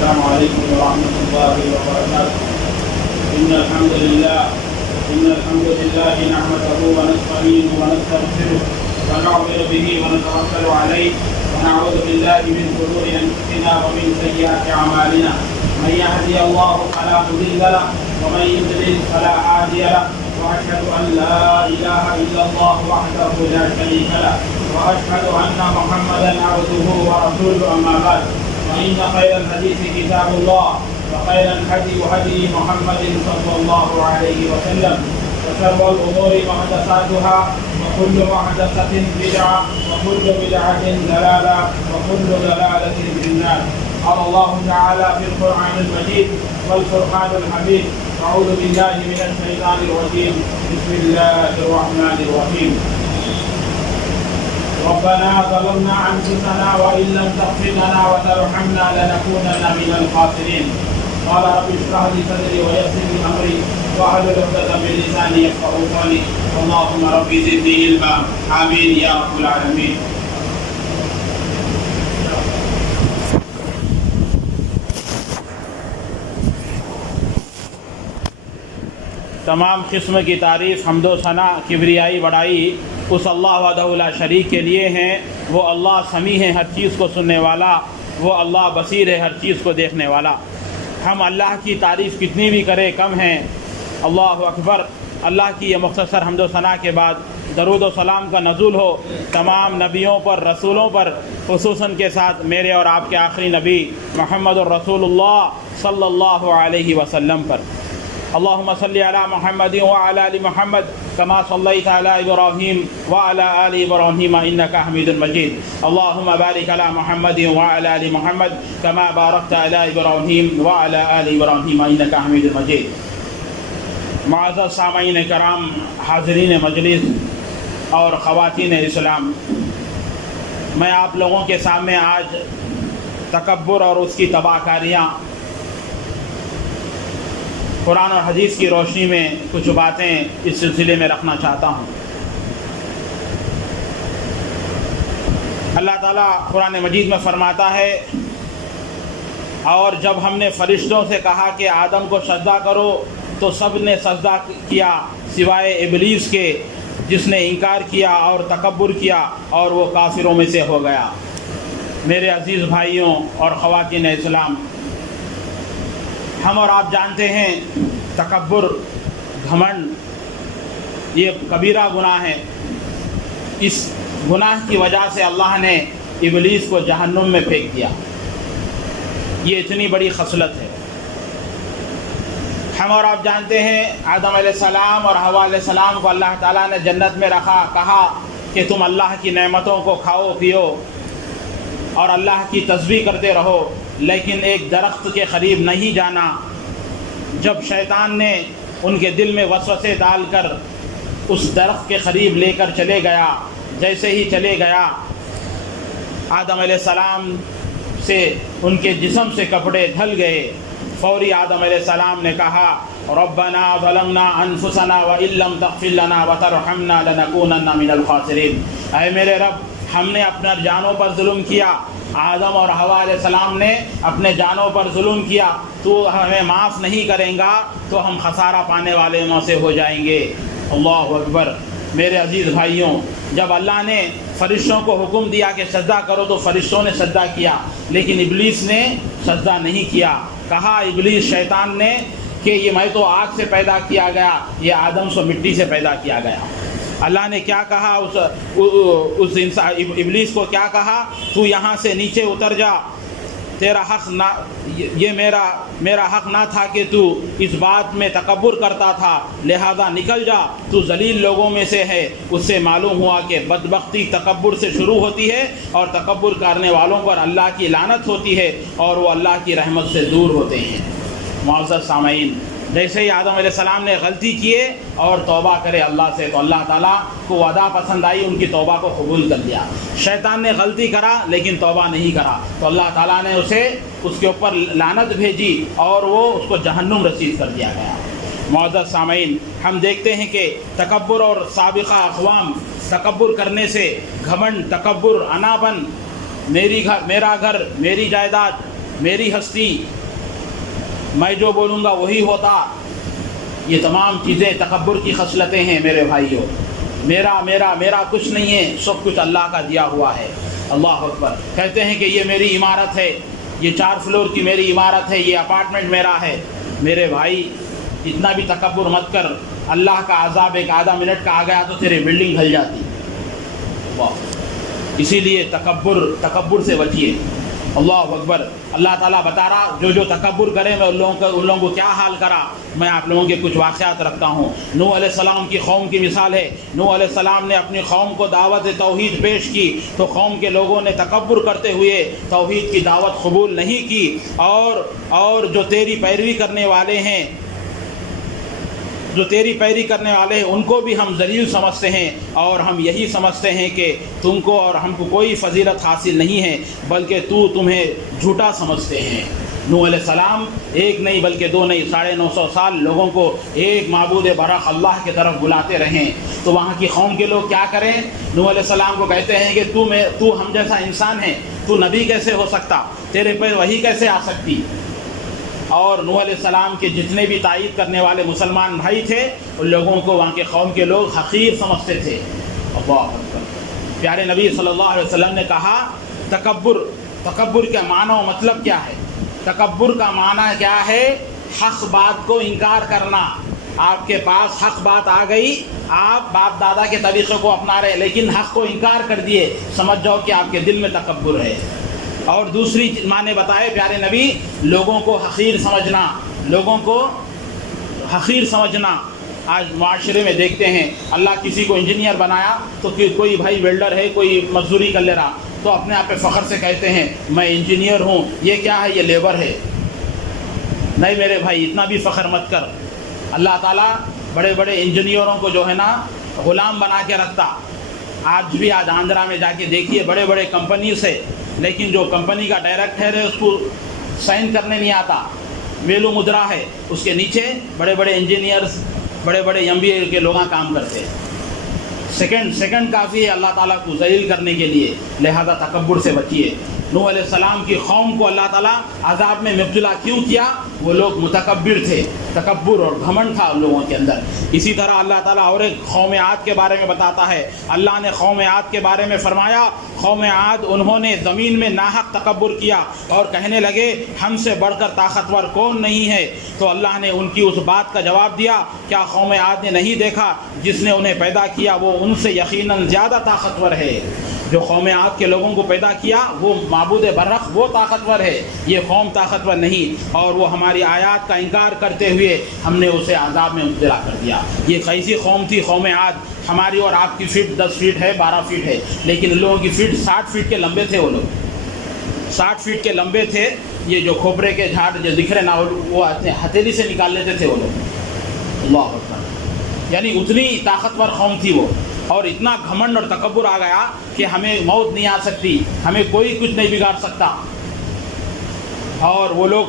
السلام عليكم ورحمة الله وبركاته. إن الحمد لله نحمده ونستعينه ونستغفره ونؤمن به ونتوكل عليه ونعوذ بالله من شرور أنفسنا ومن سيئات أعمالنا. من يهدي الله فلا مضل له ومن يضلل فلا هادي له. وأشهد أن لا إله إلا الله وحده لا شريك له وأشهد أن محمدا عبده ورسوله. أما بعد فإن خير الحديث كتاب الله وخير الهدي هدي محمد صلى الله عليه وسلم وشر الأمور محدثاتها وكل محدثة بدعة وكل بدعة ضلالة وكل ضلالة في النار. قال الله تعالى في القرآن المجيد والفرقان الحميد: أعوذ بالله من الشيطان الرجيم. بسم الله الرحمن الرحيم. ربنا ظلمنا أنفسنا وإن لم تغفر لنا وترحمنا لنكونن من الخاسرين. قال رب اشرح لي صدري ويسر لي أمري واحلل عقدة من لساني يفقهوا قولي. اللهم رب زدني علما. آمين يا رب العالمين. تمام قسم کی تعریف، حمد و ثنا، کبریائی، بڑائی اس اللہ وحدہ لا شریک کے لیے ہیں. وہ اللہ سمیع ہے، ہر چیز کو سننے والا. وہ اللہ بصیر ہے، ہر چیز کو دیکھنے والا. ہم اللہ کی تعریف کتنی بھی کریں کم ہیں. اللہ اکبر. اللہ کی یہ مختصر حمد و ثنا کے بعد درود و سلام کا نزول ہو تمام نبیوں پر، رسولوں پر، خصوصاً کے ساتھ میرے اور آپ کے آخری نبی محمد الرسول اللہ صلی اللہ علیہ وسلم پر. اللهم صل على محمد وعلى آل محمد كما صليت على إبراهيم وعلى آل إبراهيم إنك حميد مجيد. اللهم بارك على محمد وعلى آل محمد كما باركت على إبراهيم وعلى آل إبراهيم إنك حميد مجيد. معزز سامعین کرام، حاضرین مجلس اور خواتین اسلام، میں آپ لوگوں کے سامنے آج تکبر اور اس کی تباہ کاریاں، قرآن اور حدیث کی روشنی میں کچھ باتیں اس سلسلے میں رکھنا چاہتا ہوں. اللہ تعالیٰ قرآن مجید میں فرماتا ہے: اور جب ہم نے فرشتوں سے کہا کہ آدم کو سجدہ کرو تو سب نے سجدہ کیا سوائے ابلیس کے، جس نے انکار کیا اور تکبر کیا اور وہ کافروں میں سے ہو گیا. میرے عزیز بھائیوں اور خواتین اسلام، ہم اور آپ جانتے ہیں تکبر، گھمنڈ یہ کبیرہ گناہ ہے. اس گناہ کی وجہ سے اللہ نے ابلیس کو جہنم میں پھینک دیا. یہ اتنی بڑی خصلت ہے. ہم اور آپ جانتے ہیں آدم علیہ السلام اور حوا علیہ السلام کو اللہ تعالیٰ نے جنت میں رکھا، کہا کہ تم اللہ کی نعمتوں کو کھاؤ پیو اور اللہ کی تسبیح کرتے رہو، لیکن ایک درخت کے قریب نہیں جانا. جب شیطان نے ان کے دل میں وسوسے ڈال کر اس درخت کے قریب لے کر چلے گیا، جیسے ہی چلے گیا آدم علیہ السلام سے ان کے جسم سے کپڑے ڈھل گئے. فوری آدم علیہ السلام نے کہا: ربنا ظلمنا انفسنا وان لم تغفر لنا وترحمنا لنکونن من الخاسرین. اے میرے رب، ہم نے اپنے جانوں پر ظلم کیا. آدم اور حوا علیہ السلام نے اپنے جانوں پر ظلم کیا. تو ہمیں معاف نہیں کریں گا تو ہم خسارہ پانے والوں میں سے ہو جائیں گے. اللہ اکبر. میرے عزیز بھائیوں، جب اللہ نے فرشتوں کو حکم دیا کہ سجدہ کرو تو فرشتوں نے سجدہ کیا، لیکن ابلیس نے سجدہ نہیں کیا۔ کہا ابلیس شیطان نے کہ یہ میں تو آگ سے پیدا کیا گیا، یہ آدم سے مٹی سے پیدا کیا گیا۔ اللہ نے کیا کہا اس انسان ابلیس کو؟ کیا کہا؟ تو یہاں سے نیچے اتر جا، تیرا حق نہ، یہ میرا حق نہ تھا کہ تو اس بات میں تکبر کرتا تھا، لہذا نکل جا، تو ذلیل لوگوں میں سے ہے۔ اس سے معلوم ہوا کہ بدبختی تکبر سے شروع ہوتی ہے، اور تکبر کرنے والوں پر اللہ کی لعنت ہوتی ہے، اور وہ اللہ کی رحمت سے دور ہوتے ہیں۔ معزز سامعین، جیسے ہی آدم علیہ السلام نے غلطی کیے اور توبہ کرے اللہ سے، تو اللہ تعالیٰ کو ادا پسند آئی، ان کی توبہ کو قبول کر لیا۔ شیطان نے غلطی کرا لیکن توبہ نہیں کرا، تو اللہ تعالیٰ نے اس کے اوپر لعنت بھیجی اور وہ اس کو جہنم رسید کر دیا گیا۔ معزز سامعین، ہم دیکھتے ہیں کہ تکبر اور سابقہ اقوام تکبر کرنے سے، گھمنڈ، تکبر، انابن، میرا گھر، میری جائیداد، میری ہستی، میں جو بولوں گا وہی ہوتا، یہ تمام چیزیں تکبر کی خصلتیں ہیں میرے بھائیوں۔ میرا کچھ نہیں ہے، سب کچھ اللہ کا دیا ہوا ہے۔ اللہ اکبر۔ کہتے ہیں کہ یہ میری عمارت ہے، یہ 4 فلور کی میری عمارت ہے، یہ اپارٹمنٹ میرا ہے۔ میرے بھائی، اتنا بھی تکبر مت کر، اللہ کا عذاب ایک آدھا منٹ کا آ گیا تو تیری بلڈنگ ڈھل جاتی۔ اسی لیے تکبر سے بچیے۔ اللہ اکبر۔ اللہ تعالیٰ بتا رہا، جو تکبر کرے میں ان لوگوں کو کیا حال کرا۔ میں آپ لوگوں کے کچھ واقعات رکھتا ہوں۔ نوح علیہ السلام کی قوم کی مثال ہے۔ نوح علیہ السلام نے اپنی قوم کو دعوت توحید پیش کی تو قوم کے لوگوں نے تکبر کرتے ہوئے توحید کی دعوت قبول نہیں کی، اور جو تیری پیروی کرنے والے ہیں ان کو بھی ہم ذلیل سمجھتے ہیں، اور ہم یہی سمجھتے ہیں کہ تم کو اور ہم کو کوئی فضیلت حاصل نہیں ہے، بلکہ تمہیں جھوٹا سمجھتے ہیں۔ نوح علیہ السلام ایک نہیں بلکہ 2 نہیں 950 سال لوگوں کو ایک معبود برحق اللہ کی طرف بلاتے رہیں، تو وہاں کی قوم کے لوگ کیا کریں؟ نوح علیہ السلام کو کہتے ہیں کہ تو ہم جیسا انسان ہے، تو نبی کیسے ہو سکتا، تیرے پہ وحی کیسے آ سکتی؟ اور نوح علیہ السلام کے جتنے بھی تائید کرنے والے مسلمان بھائی تھے، ان لوگوں کو وہاں کے قوم کے لوگ حقیر سمجھتے تھے۔ اللہ اکبر۔ پیارے نبی صلی اللہ علیہ وسلم نے کہا، تکبر کا معنی و مطلب کیا ہے؟ تکبر کا معنی کیا ہے؟ حق بات کو انکار کرنا۔ آپ کے پاس حق بات آ گئی، آپ باپ دادا کے طریقے کو اپنا رہے لیکن حق کو انکار کر دیے، سمجھ جاؤ کہ آپ کے دل میں تکبر ہے۔ اور دوسری معنی بتائے پیارے نبی، لوگوں کو حقیر سمجھنا۔ آج معاشرے میں دیکھتے ہیں، اللہ کسی کو انجینئر بنایا تو کوئی بھائی ویلڈر ہے، کوئی مزدوری کر لے رہا، تو اپنے آپ پہ فخر سے کہتے ہیں میں انجینئر ہوں، یہ کیا ہے؟ یہ لیبر ہے۔ نہیں میرے بھائی، اتنا بھی فخر مت کر۔ اللہ تعالیٰ بڑے بڑے انجینئروں کو جو ہے نا غلام بنا کے رکھتا۔ آج آندھرا میں جا کے دیکھیے، بڑے بڑے کمپنی سے، لیکن جو کمپنی کا ڈائریکٹر ہے اس کو سائن کرنے نہیں آتا، ویلو مدرا ہے، اس کے نیچے بڑے بڑے انجینئرز، بڑے بڑے MBA کے لوگ کام کرتے ہیں۔ سیکنڈ کافی ہے اللہ تعالیٰ کو ذلیل کرنے کے لیے، لہذا تکبر سے بچیے۔ نوح علیہ السلام کی قوم کو اللہ تعالیٰ عذاب میں مبتلا کیوں کیا؟ وہ لوگ متکبر تھے، تکبر اور گھمنڈ تھا ان لوگوں کے اندر۔ اسی طرح اللہ تعالیٰ اور ایک قوم عاد کے بارے میں بتاتا ہے۔ اللہ نے قوم عاد کے بارے میں فرمایا، قوم عاد انہوں نے زمین میں ناحق تکبر کیا اور کہنے لگے ہم سے بڑھ کر طاقتور کون نہیں ہے۔ تو اللہ نے ان کی اس بات کا جواب دیا، کیا قوم عاد نے نہیں دیکھا جس نے انہیں پیدا کیا وہ ان سے یقیناً زیادہ طاقتور ہے۔ جو قوم عاد کے لوگوں کو پیدا کیا وہ معبود برحق وہ طاقتور ہے، یہ قوم طاقتور نہیں، اور وہ ہماری آیات کا انکار کرتے ہوئے ہم نے اسے عذاب میں مبتلا کر دیا۔ یہ کیسی قوم تھی قوم عاد؟ ہماری اور آپ کی فٹ 10 فٹ ہے، 12 فٹ ہے، لیکن ان لوگوں کی فٹ 60 فٹ کے لمبے تھے۔ وہ لوگ 60 فٹ کے لمبے تھے۔ یہ جو کھوپرے کے جھاڑ جو دکھ رہے نا، وہ ہتھیلی سے نکال لیتے تھے وہ لوگ۔ اللہ اکبر۔ یعنی اتنی طاقتور قوم تھی وہ، اور اتنا گھمنڈ اور تکبر آ گیا کہ ہمیں موت نہیں آ سکتی، ہمیں کوئی کچھ نہیں بگاڑ سکتا۔ اور وہ لوگ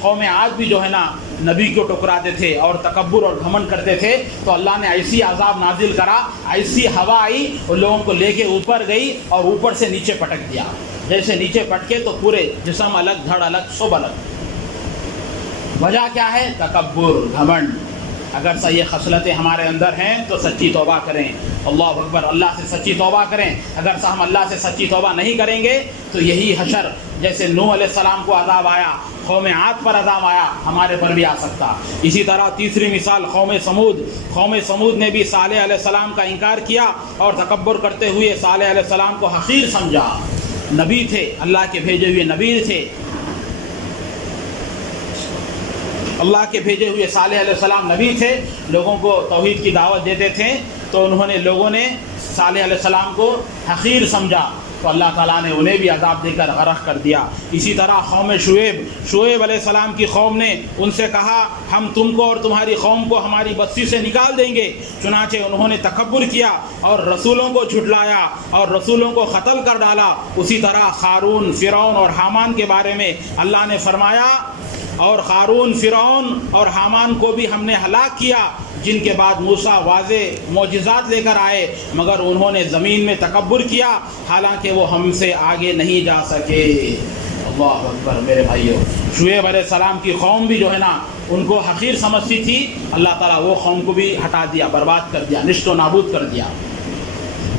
قوم عاد بھی جو ہے نا نبی کو ٹکراتے تھے اور تکبر اور گھمنڈ کرتے تھے، تو اللہ نے ایسی عذاب نازل کرا، ایسی ہوا آئی، ان لوگوں کو لے کے اوپر گئی اور اوپر سے نیچے پٹک دیا۔ جیسے نیچے پٹکے تو پورے جسم الگ، دھڑ الگ، سب الگ۔ وجہ کیا ہے؟ تکبر، گھمنڈ۔ اگر یہ خصلتیں ہمارے اندر ہیں تو سچی توبہ کریں، اللہ اکبر. اللہ سے سچی توبہ کریں. اگر ہم اللہ سے سچی توبہ نہیں کریں گے تو یہی حشر جیسے نوح علیہ السلام کو عذاب آیا, قوم عاد پر عذاب آیا, ہمارے پر بھی آ سکتا. اسی طرح تیسری مثال قوم سمود نے بھی صالح علیہ السلام کا انکار کیا اور تکبر کرتے ہوئے صالح علیہ السلام کو حقیر سمجھا. نبی تھے, اللہ کے بھیجے ہوئے نبی تھے, اللہ کے بھیجے ہوئے صالح علیہ السلام نبی تھے, لوگوں کو توحید کی دعوت دیتے تھے, تو لوگوں نے صالح علیہ السلام کو حقیر سمجھا, تو اللہ تعالیٰ نے انہیں بھی عذاب دے کر غرق کر دیا. اسی طرح قوم شعیب علیہ السلام کی قوم نے ان سے کہا ہم تم کو اور تمہاری قوم کو ہماری بستی سے نکال دیں گے. چنانچہ انہوں نے تکبر کیا اور رسولوں کو جھٹلایا اور رسولوں کو قتل کر ڈالا. اسی طرح قارون, فرعون اور حامان کے بارے میں اللہ نے فرمایا اور قارون, فرعون اور حامان کو بھی ہم نے ہلاک کیا, جن کے بعد موسیٰ واضح معجزات لے کر آئے, مگر انہوں نے زمین میں تکبر کیا حالانکہ وہ ہم سے آگے نہیں جا سکے. اللہ اکبر. میرے بھائیو, شعیب علیہ السلام کی قوم بھی جو ہے نا ان کو حقیر سمجھتی تھی, اللہ تعالیٰ وہ قوم کو بھی ہٹا دیا, برباد کر دیا, نیست و نابود کر دیا.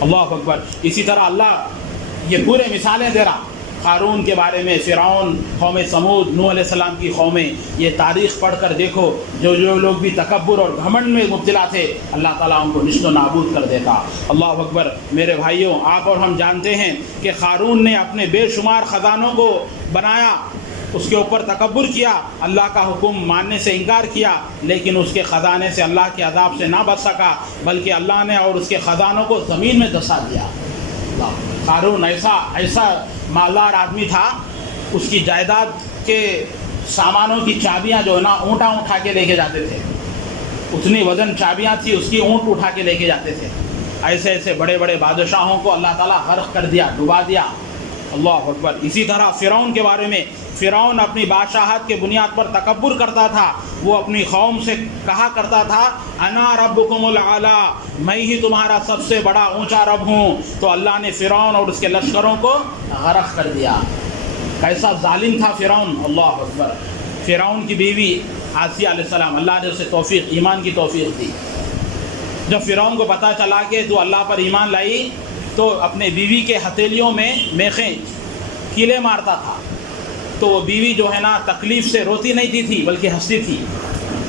اللہ اکبر. اسی طرح اللہ یہ پورے مثالیں دے رہا قارون کے بارے میں, فرعون, قوم سمود, نوح علیہ السلام کی قومیں. یہ تاریخ پڑھ کر دیکھو, جو لوگ بھی تکبر اور گھمنڈ میں مبتلا تھے اللہ تعالیٰ ان کو نیست و نابود کر دیتا. اللہ اکبر. میرے بھائیوں, آپ اور ہم جانتے ہیں کہ قارون نے اپنے بے شمار خزانوں کو بنایا, اس کے اوپر تکبر کیا, اللہ کا حکم ماننے سے انکار کیا, لیکن اس کے خزانے سے اللہ کے عذاب سے نہ بچ سکا, بلکہ اللہ نے اور اس کے خزانوں کو زمین میں دھسا دیا. قارون ایسا مالدار آدمی تھا, اس کی جائیداد کے سامانوں کی چابیاں جو ہے نا اونٹاں اٹھا کے لے کے جاتے تھے, اتنی وزن چابیاں تھی اس کی, اونٹ اٹھا کے لے کے جاتے تھے. ایسے بڑے بڑے بادشاہوں کو اللہ تعالیٰ غرق کر دیا, ڈبا دیا. اللہ اکبر. اسی طرح فرعون کے بارے میں, فرعون اپنی بادشاہت کے بنیاد پر تکبر کرتا تھا. وہ اپنی قوم سے کہا کرتا تھا انا ربکم الاعلی, میں ہی تمہارا سب سے بڑا اونچا رب ہوں. تو اللہ نے فرعون اور اس کے لشکروں کو غرق کر دیا. کیسا ظالم تھا فرعون. اللہ اکبر. فرعون کی بیوی آسیہ علیہ السلام, اللہ نے اسے توفیق, ایمان کی توفیق دی. جب فرعون کو پتہ چلا کہ تو اللہ پر ایمان لائی تو اپنے بیوی کے ہتھیلیوں میں میخیں کیلے مارتا تھا. تو وہ بیوی جو ہے نا تکلیف سے روتی نہیں تھی بلکہ ہنستی تھی.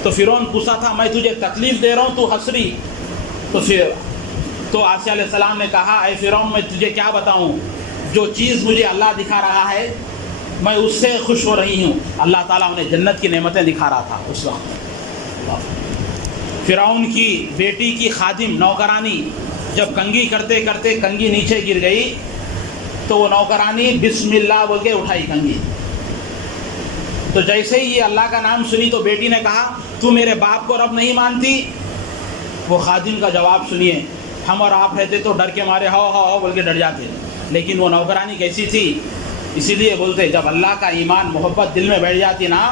تو فرعون پوچھا تھا میں تجھے تکلیف دے رہا ہوں تو ہنس رہی. تو آسیہ علیہ السلام نے کہا اے فرعون میں تجھے کیا بتاؤں, جو چیز مجھے اللہ دکھا رہا ہے میں اس سے خوش ہو رہی ہوں. اللہ تعالیٰ انہیں جنت کی نعمتیں دکھا رہا تھا اس وقت. فرعون کی بیٹی کی خادم نوکرانی جب کنگھی کرتے کرتے کنگھی نیچے گر گئی تو وہ نوکرانی بسم اللہ بول کے اٹھائی کنگھی. تو جیسے ہی یہ اللہ کا نام سنی تو بیٹی نے کہا تو میرے باپ کو رب نہیں مانتی. وہ خادم کا جواب سنیے, ہم اور آپ رہتے تو ڈر کے مارے ہاؤ ہاؤ ہاؤ بول کے ڈر جاتے, لیکن وہ نوکرانی کیسی تھی, اسی لیے بولتے جب اللہ کا ایمان محبت دل میں بیٹھ جاتی نا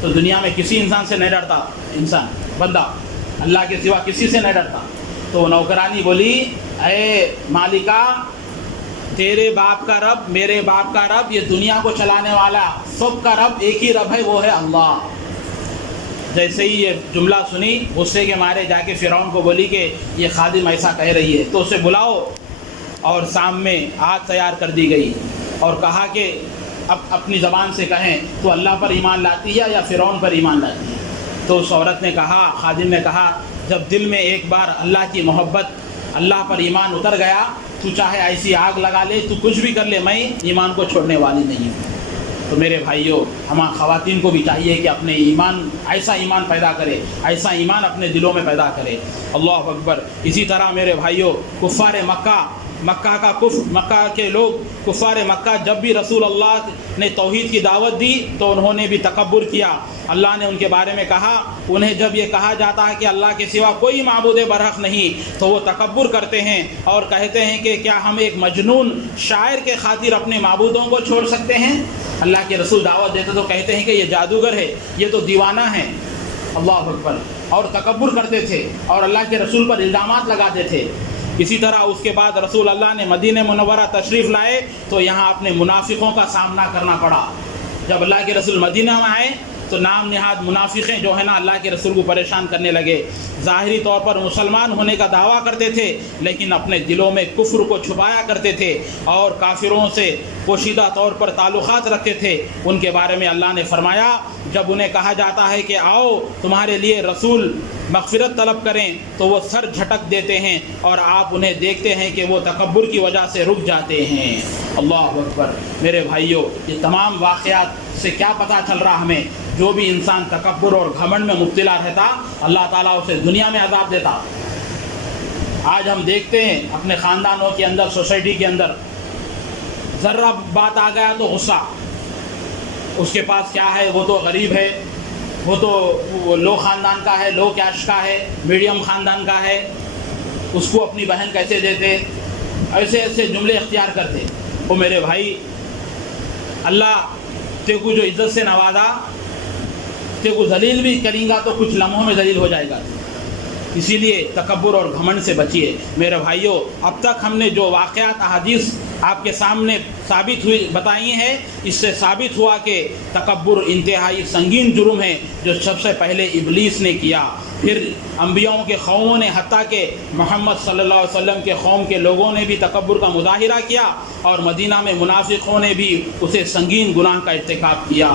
تو دنیا میں کسی انسان سے نہیں ڈرتا. انسان بندہ اللہ کے سوا کسی سے نہیں ڈرتا. تو وہ نوکرانی بولی اے مالکہ, تیرے باپ کا رب, میرے باپ کا رب, یہ دنیا کو چلانے والا سب کا رب ایک ہی رب ہے, وہ ہے اللہ. جیسے ہی یہ جملہ سنی غصے کے مارے جا کے فرعون کو بولی کہ یہ خادم ایسا کہہ رہی ہے, تو اسے بلاؤ. اور شام میں آگ تیار کر دی گئی اور کہا کہ اب اپنی زبان سے کہیں تو اللہ پر ایمان لاتی ہے یا فرعون پر ایمان لاتی ہے. تو اس عورت نے کہا, خادم نے کہا جب دل میں ایک بار اللہ کی محبت, اللہ پر ایمان اتر گیا تو چاہے ایسی آگ لگا لے, تو کچھ بھی کر لے, میں ایمان کو چھوڑنے والی نہیں ہوں. تو میرے بھائیوں, ہمارے خواتین کو بھی چاہیے کہ اپنے ایسا ایمان پیدا کرے, ایسا ایمان اپنے دلوں میں پیدا کرے. اللہ اکبر. اسی طرح میرے بھائیوں, کفار مکہ کے لوگ, کفار مکہ جب بھی رسول اللہ نے توحید کی دعوت دی تو انہوں نے بھی تکبر کیا. اللہ نے ان کے بارے میں کہا, انہیں جب یہ کہا جاتا ہے کہ اللہ کے سوا کوئی معبود برحق نہیں تو وہ تکبر کرتے ہیں اور کہتے ہیں کہ کیا ہم ایک مجنون شاعر کے خاطر اپنے معبودوں کو چھوڑ سکتے ہیں. اللہ کے رسول دعوت دیتے تو کہتے ہیں کہ یہ جادوگر ہے, یہ تو دیوانہ ہے. اللہ اکبر. اور تکبر کرتے تھے اور اللہ کے رسول پر الزامات لگاتے تھے. اسی طرح اس کے بعد رسول اللہ نے مدینہ منورہ تشریف لائے تو یہاں اپنے منافقوں کا سامنا کرنا پڑا. جب اللہ کے رسول مدینہ میں آئے تو نام نہاد منافقیں جو ہے نا اللہ کے رسول کو پریشان کرنے لگے. ظاہری طور پر مسلمان ہونے کا دعویٰ کرتے تھے لیکن اپنے دلوں میں کفر کو چھپایا کرتے تھے اور کافروں سے پوشیدہ طور پر تعلقات رکھتے تھے. ان کے بارے میں اللہ نے فرمایا جب انہیں کہا جاتا ہے کہ آؤ تمہارے لیے رسول مغفرت طلب کریں تو وہ سر جھٹک دیتے ہیں اور آپ انہیں دیکھتے ہیں کہ وہ تکبر کی وجہ سے رک جاتے ہیں. اللہ اکبر. میرے بھائیوں یہ تمام واقعات سے کیا پتہ چل رہا ہمیں؟ جو بھی انسان تکبر اور گھمنڈ میں مبتلا رہتا اللہ تعالیٰ اسے دنیا میں عذاب دیتا. آج ہم دیکھتے ہیں اپنے خاندانوں کے اندر، سوسائٹی کے اندر ذرا بات آ گیا تو غصہ. اس کے پاس کیا ہے، وہ تو غریب ہے، وہ تو لو خاندان کا ہے، لو کیش کا ہے، میڈیم خاندان کا ہے، اس کو اپنی بہن کیسے دیتے، ایسے ایسے جملے اختیار کرتے. وہ میرے بھائی اللہ تے کو جو عزت سے نوازا تے کو ذلیل بھی کریں گا تو کچھ لمحوں میں ذلیل ہو جائے گا. اسی لیے تکبر اور گھمنڈ سے بچیے. میرے بھائیوں اب تک ہم نے جو واقعات احادیث آپ کے سامنے ثابت ہوئی بتائی ہیں اس سے ثابت ہوا کہ تکبر انتہائی سنگین جرم ہے جو سب سے پہلے ابلیس نے کیا، پھر انبیاؤں کے قوموں نے، حتیٰ کہ محمد صلی اللہ علیہ وسلم کے قوم کے لوگوں نے بھی تکبر کا مظاہرہ کیا اور مدینہ میں منافقوں نے بھی اسے سنگین گناہ کا ارتکاب کیا.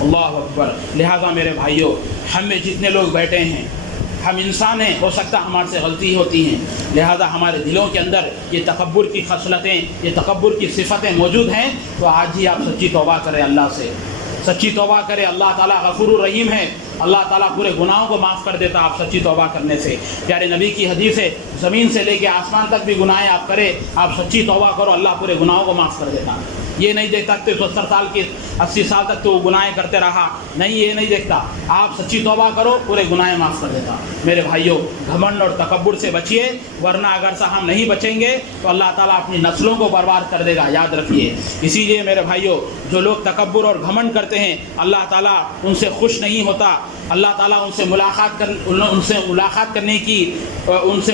اللہ اکبر. لہٰذا میرے بھائیوں ہم میں جتنے لوگ بیٹھے ہیں ہم انسان ہیں، ہو سکتا ہمارے سے غلطی ہوتی ہیں، لہذا ہمارے دلوں کے اندر یہ تکبر کی خصلتیں، یہ تکبر کی صفتیں موجود ہیں تو آج ہی آپ سچی توبہ کریں، اللہ سے سچی توبہ کریں. اللہ تعالیٰ غفور الرحیم ہے، اللہ تعالیٰ پورے گناہوں کو معاف کر دیتا آپ سچی توبہ کرنے سے. پیارے نبی کی حدیث ہے زمین سے لے کے آسمان تک بھی گناہیں آپ کریں، آپ سچی توبہ کرو، اللہ پورے گناہوں کو معاف کر دیتا. یہ نہیں دیکھتا کہ 70 سال کی 80 سال تک تو وہ گناہیں کرتے رہا، نہیں، یہ نہیں دیکھتا. آپ سچی توبہ کرو پورے گناہیں معاف کر دیتا. میرے بھائیوں گھمنڈ اور تکبر سے بچیے ورنہ اگر سے ہم نہیں بچیں گے تو اللہ تعالیٰ اپنی نسلوں کو برباد کر دے گا، یاد رکھیے. اسی لیے میرے بھائیوں جو لوگ تکبر اور گھمنڈ کرتے ہیں اللہ تعالیٰ ان سے خوش نہیں ہوتا. اللہ تعالیٰ ان سے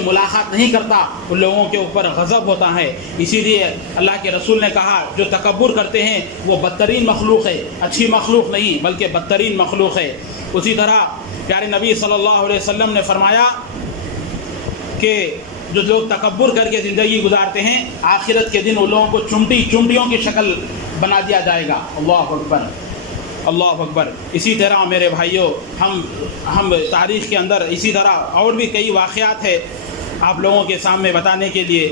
ملاقات نہیں کرتا، ان لوگوں کے اوپر غضب ہوتا ہے. اسی لیے اللہ کے رسول نے کہا جو تکبر کرتے ہیں وہ بدترین مخلوق ہے، اچھی مخلوق نہیں بلکہ بدترین مخلوق ہے. اسی طرح پیارے نبی صلی اللہ علیہ وسلم نے فرمایا کہ جو لوگ تکبر کر کے زندگی گزارتے ہیں آخرت کے دن ان لوگوں کو چونٹیوں کی شکل بنا دیا جائے گا. اللہ اکبر، اللہ اکبر. اسی طرح میرے بھائیوں ہم تاریخ کے اندر اسی طرح اور بھی کئی واقعات ہیں آپ لوگوں کے سامنے بتانے کے لیے.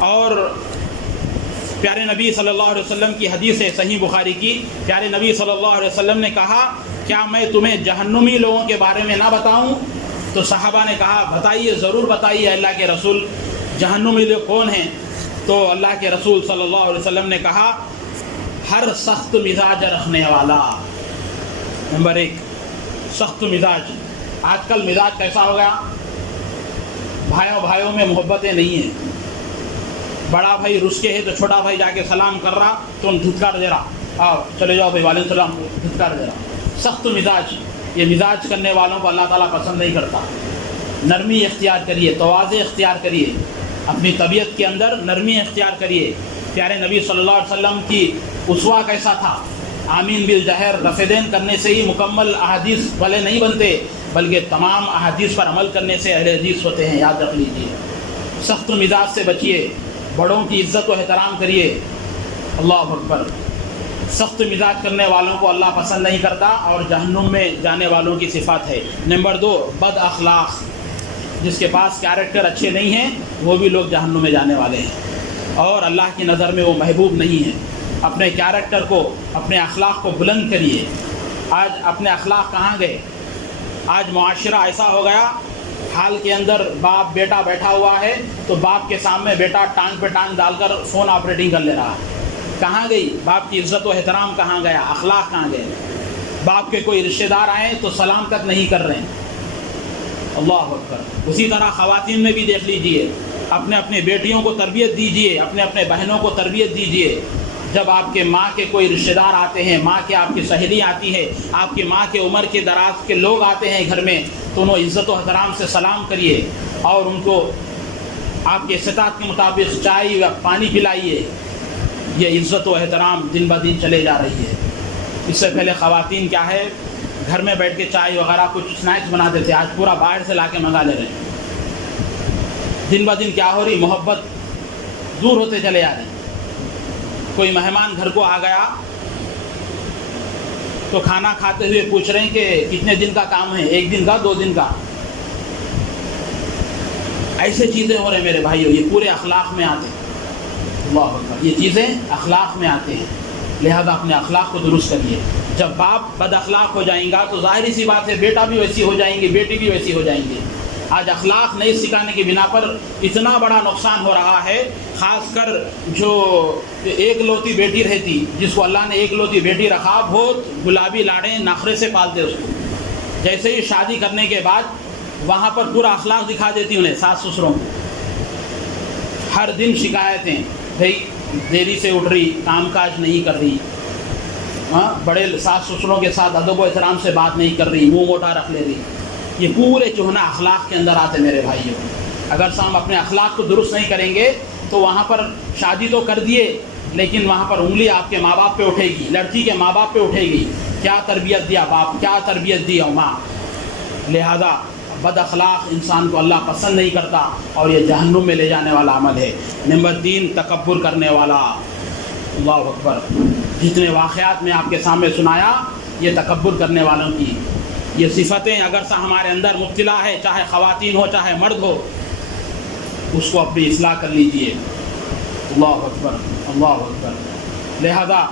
اور پیارے نبی صلی اللہ علیہ وسلم کی حدیث ہے صحیح بخاری کی، پیارے نبی صلی اللہ علیہ وسلم نے کہا کیا میں تمہیں جہنمی لوگوں کے بارے میں نہ بتاؤں؟ تو صحابہ نے کہا بتائیے، ضرور بتائیے اللہ کے رسول، جہنمی لوگ کون ہیں؟ تو اللہ کے رسول صلی اللہ علیہ وسلم نے کہا ہر سخت مزاج رکھنے والا. نمبر 1 سخت مزاج. آج کل مزاج کیسا ہو گیا؟ بھائیوں میں محبتیں نہیں ہیں. بڑا بھائی رس کے ہے تو چھوٹا بھائی جا کے سلام کر رہا تو ہم دھتکار دے رہا، آؤ چلے جاؤ بھائی وعلیکم السلام، دھتکار دے رہا. سخت مزاج، یہ مزاج کرنے والوں کو اللہ تعالیٰ پسند نہیں کرتا. نرمی اختیار کریے، تواضع اختیار کریے، اپنی طبیعت کے اندر نرمی اختیار کریے. پیارے نبی صلی اللہ علیہ وسلم کی اسوہ کیسا تھا؟ آمین بالجہر رفیدین کرنے سے ہی مکمل احادیث والے نہیں بنتے بلکہ تمام احادیث پر عمل کرنے سے اہل حدیث ہوتے ہیں، یاد رکھ لیجیے. سخت مزاج سے بچیے، بڑوں کی عزت و احترام کریے. اللہ اکبر. سخت مزاج کرنے والوں کو اللہ پسند نہیں کرتا اور جہنم میں جانے والوں کی صفات ہے. نمبر 2 بد اخلاق. جس کے پاس کیریکٹر اچھے نہیں ہیں وہ بھی لوگ جہنم میں جانے والے ہیں اور اللہ کی نظر میں وہ محبوب نہیں ہیں. اپنے کیریکٹر کو، اپنے اخلاق کو بلند کریے. آج اپنے اخلاق کہاں گئے؟ آج معاشرہ ایسا ہو گیا حال کے اندر باپ بیٹا بیٹھا ہوا ہے تو باپ کے سامنے بیٹا ٹانگ پہ ٹانگ ڈال کر فون آپریٹنگ کر لے رہا ہے. کہاں گئی باپ کی عزت و احترام؟ کہاں گیا اخلاق؟ کہاں گئے؟ باپ کے کوئی رشتہ دار آئیں تو سلام تک نہیں کر رہے ہیں. اللہ اکبر. اسی طرح خواتین میں بھی دیکھ لیجئے، اپنے بیٹیوں کو تربیت دیجئے، اپنے بہنوں کو تربیت دیجئے. جب آپ کے ماں کے کوئی رشتہ دار آتے ہیں، ماں کے آپ کی سہیلی آتی ہے، آپ کی ماں کے عمر کے دراز کے لوگ آتے ہیں گھر میں تو انہوں عزت و احترام سے سلام کریے اور ان کو آپ کے استطاعت کے مطابق چائے یا پانی پلائیے. یہ عزت و احترام دن بہ دن چلے جا رہی ہے. اس سے پہلے خواتین کیا ہے گھر میں بیٹھ کے چائے وغیرہ کچھ اسنیکس بناتے تھے، آج پورا باہر سے لا کے منگا لے رہے ہیں۔ دن بہ دن کیا ہو رہی، محبت دور ہوتے چلے جا رہے ہیں۔ کوئی مہمان گھر کو آ گیا تو کھانا کھاتے ہوئے پوچھ رہے ہیں کہ کتنے دن کا کام ہے، 1 دن کا 2 دن کا۔ ایسے چیزیں ہو رہے ہیں میرے بھائیوں، یہ پورے اخلاق میں آتے ہیں۔ اللہ اکبر، یہ چیزیں اخلاق میں آتے ہیں، لہذا اپنے اخلاق کو درست کریے۔ جب باپ بد اخلاق ہو جائیں گا تو ظاہری سی بات ہے بیٹا بھی ویسی ہو جائیں گے، بیٹی بھی ویسی ہو جائیں گے۔ آج اخلاق نہیں سکھانے کی بنا پر اتنا بڑا نقصان ہو رہا ہے، خاص کر جو ایک لوتی بیٹی رہتی، جس کو اللہ نے ایک لوتی بیٹی رکھا، بہت گلابی لاڑیں نخرے سے پالتے اس کو، جیسے ہی شادی کرنے کے بعد وہاں پر پورا اخلاق دکھا دیتی انہیں ساس سسروں کو۔ ہر دن شکایتیں، بھئی دیری سے اٹھ رہی، کام کاج نہیں کر رہی، بڑے ساس سسروں کے ساتھ ادب و احترام سے بات نہیں کر رہی، منہ موٹا رکھ لے رہی۔ یہ پورے چوہنا اخلاق کے اندر آتے میرے بھائیوں۔ اگر ہم اپنے اخلاق کو درست نہیں کریں گے تو وہاں پر شادی تو کر دیے لیکن وہاں پر انگلی آپ کے ماں باپ پہ اٹھے گی، لڑکی کے ماں باپ پہ اٹھے گی، کیا تربیت دیا باپ، کیا تربیت دی ماں۔ لہذا بد اخلاق انسان کو اللہ پسند نہیں کرتا اور یہ جہنم میں لے جانے والا عمل ہے۔ نمبر 3، تکبر کرنے والا۔ اللہ اکبر، جتنے واقعات میں آپ کے سامنے سنایا یہ تکبر کرنے والوں کی یہ صفتیں اگر سے ہمارے اندر مبتلا ہے، چاہے خواتین ہو چاہے مرد ہو، اس کو اپنی اصلاح کر لیجئے۔ اللہ اکبر، اللہ اکبر۔ لہذا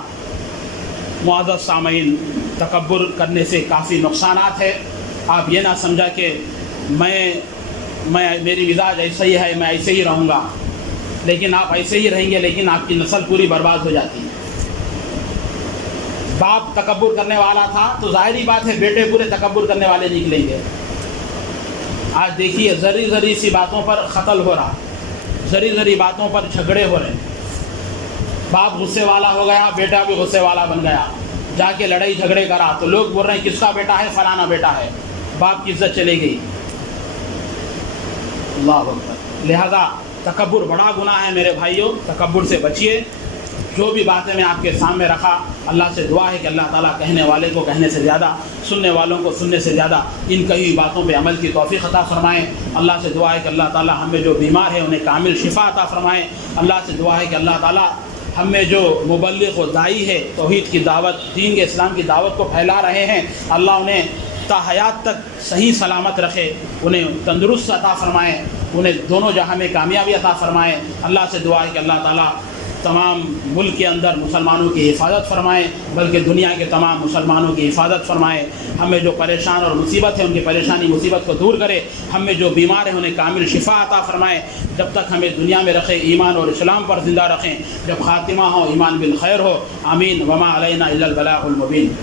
معزز سامعین، تکبر کرنے سے کافی نقصانات ہے۔ آپ یہ نہ سمجھا کہ میری مزاج ایسا ہی ہے، میں ایسے ہی رہوں گا، لیکن آپ ایسے ہی رہیں گے لیکن آپ کی نسل پوری برباد ہو جاتی ہے۔ باپ تکبر کرنے والا تھا تو ظاہری بات ہے بیٹے پورے تکبر کرنے والے نکلیں گے۔ آج دیکھیے ذری سی باتوں پر قتل ہو رہا، ذری باتوں پر جھگڑے ہو رہے ہیں۔ باپ غصے والا ہو گیا، بیٹا بھی غصے والا بن گیا، جا کے لڑائی جھگڑے کرا تو لوگ بول رہے ہیں کس کا بیٹا ہے، فلانا بیٹا ہے، باپ کی عزت چلے گئی۔ اللہ اکبر۔ لہذا تکبر بڑا گناہ ہے میرے بھائیوں، تکبر سے بچیے۔ جو بھی باتیں میں آپ کے سامنے رکھا، اللہ سے دعا ہے کہ اللہ تعالیٰ کہنے والے کو کہنے سے زیادہ، سننے والوں کو سننے سے زیادہ ان کئی ہوئی باتوں پہ عمل کی توفیق عطا فرمائیں۔ اللہ سے دعا ہے کہ اللہ تعالیٰ ہمیں جو بیمار ہیں انہیں کامل شفا عطا فرمائیں۔ اللہ سے دعا ہے کہ اللہ تعالیٰ ہم میں جو مبلغ و داعی ہے، توحید کی دعوت، دین کے اسلام کی دعوت کو پھیلا رہے ہیں، اللہ انہیں تا حیات تک صحیح سلامت رکھے، انہیں تندرست عطا فرمائیں، انہیں دونوں جہاں میں کامیابی عطا فرمائیں۔ اللہ سے دعا ہے کہ اللہ تعالیٰ تمام ملک کے اندر مسلمانوں کی حفاظت فرمائیں، بلکہ دنیا کے تمام مسلمانوں کی حفاظت فرمائیں۔ ہمیں جو پریشان اور مصیبت ہے ان کی پریشانی مصیبت کو دور کرے، ہم میں جو بیمار ہیں انہیں کامل شفا عطا فرمائے۔ جب تک ہمیں دنیا میں رکھے ایمان اور اسلام پر زندہ رکھیں، جب خاتمہ ہو ایمان بالخیر ہو۔ آمین۔ وما علینا الا البلاغ المبین۔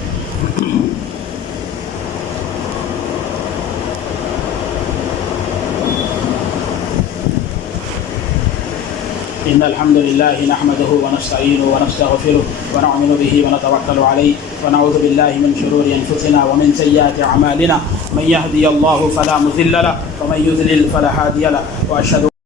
إن الحمد لله نحمده ونستعينه ونستغفره ونؤمن به ونتوكل عليه ونعوذ بالله من شرور أنفسنا ومن سيئات أعمالنا من يهدي الله فلا مضل له ومن يضلل فلا هادي له وأشهد